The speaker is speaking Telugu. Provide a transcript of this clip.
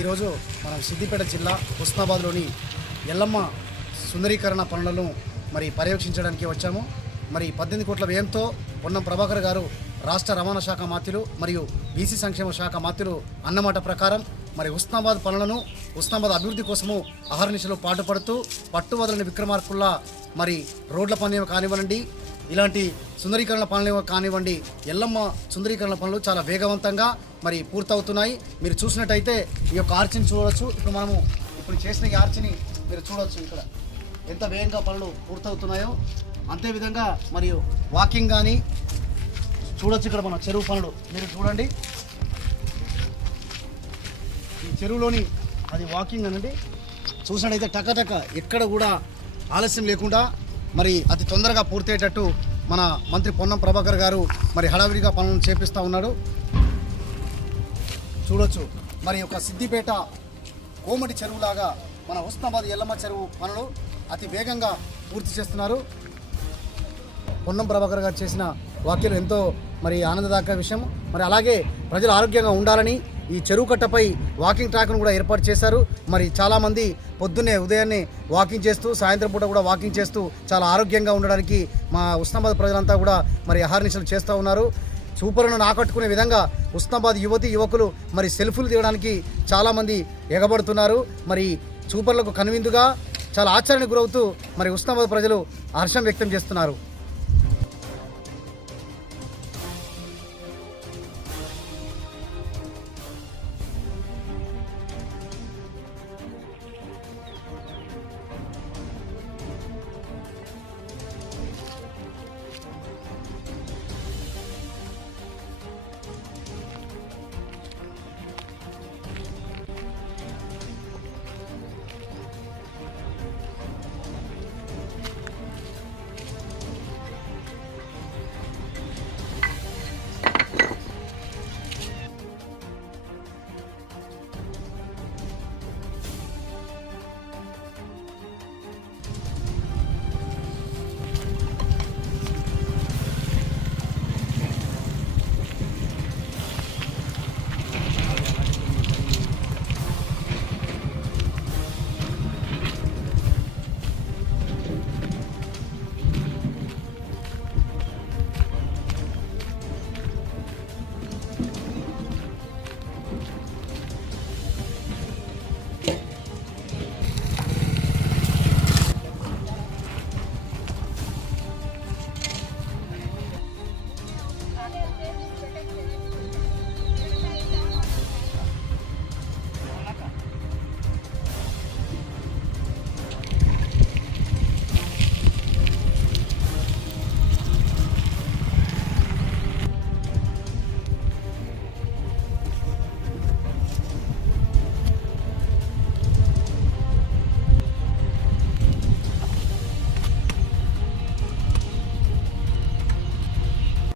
ఈరోజు మనం సిద్దిపేట జిల్లా హుస్నాబాద్లోని ఎల్లమ్మ సుందరీకరణ పనులను మరి పర్యవేక్షించడానికి వచ్చాము. మరి 18 కోట్ల వ్యయంతో పొన్నం ప్రభాకర్ గారు రాష్ట్ర రవాణా శాఖ మంత్రులు మరియు బీసీ సంక్షేమ శాఖ మంత్రులు అన్నమాట ప్రకారం మరి హుస్నాబాద్ పనులను హుస్నాబాద్ అభివృద్ధి కోసము అహర్నిశలు పాటుపడుతూ పట్టువదలని విక్రమార్కుల్లా మరి రోడ్ల పనులు కానివ్వండి, ఇలాంటి సుందరీకరణ పనులు కానివ్వండి, ఎల్లమ్మ సుందరీకరణ పనులు చాలా వేగవంతంగా మరి పూర్తవుతున్నాయి. మీరు చూసినట్టయితే ఈ యొక్క ఆర్చిని చూడవచ్చు. ఇప్పుడు చేసిన ఈ ఆర్చిని మీరు చూడవచ్చు. ఇక్కడ ఎంత వేగంగా పనులు పూర్తవుతున్నాయో అంతేవిధంగా మరియు వాకింగ్ కానీ చూడొచ్చు. ఇక్కడ మన చెరువు పనులు మీరు చూడండి. ఈ చెరువులోని అది వాకింగ్ అనండి. చూసినట్టయితే టకటక ఎక్కడ కూడా ఆలస్యం లేకుండా మరి అతి తొందరగా పూర్తయ్యేటట్టు మన మంత్రి పొన్నం ప్రభాకర్ గారు మరి హడావిడిగా పనులను చేపిస్తూ ఉన్నాడు. చూడొచ్చు. మరి ఒక సిద్దిపేట కోమటి చెరువులాగా మన హుస్నాబాద్ ఎల్లమ్మ చెరువు పనులు అతి వేగంగా పూర్తి చేస్తున్నారు. పొన్నం ప్రభాకర్ గారు చేసిన వ్యాఖ్యలు ఎంతో మరి ఆనందదాయక విషయం. మరి అలాగే ప్రజలు ఆరోగ్యంగా ఉండాలని ఈ చెరువు కట్టపై వాకింగ్ ట్రాక్ను కూడా ఏర్పాటు చేశారు. మరి చాలామంది పొద్దున్నే ఉదయాన్నే వాకింగ్ చేస్తూ సాయంత్రం పూట కూడా వాకింగ్ చేస్తూ చాలా ఆరోగ్యంగా ఉండడానికి మా హుస్నాబాద్ ప్రజలంతా కూడా మరి అహర్నిశలు చేస్తూ ఉన్నారు. చూపరులను ఆకట్టుకునే విధంగా హుస్నాబాద్ యువకులు మరి సెల్ఫీలు తీయడానికి చాలామంది ఎగబడుతున్నారు. మరి చూపర్లకు కనువిందుగా చాలా ఆశ్చర్యానికి గురవుతూ మరి హుస్నాబాద్ ప్రజలు హర్షం వ్యక్తం చేస్తున్నారు.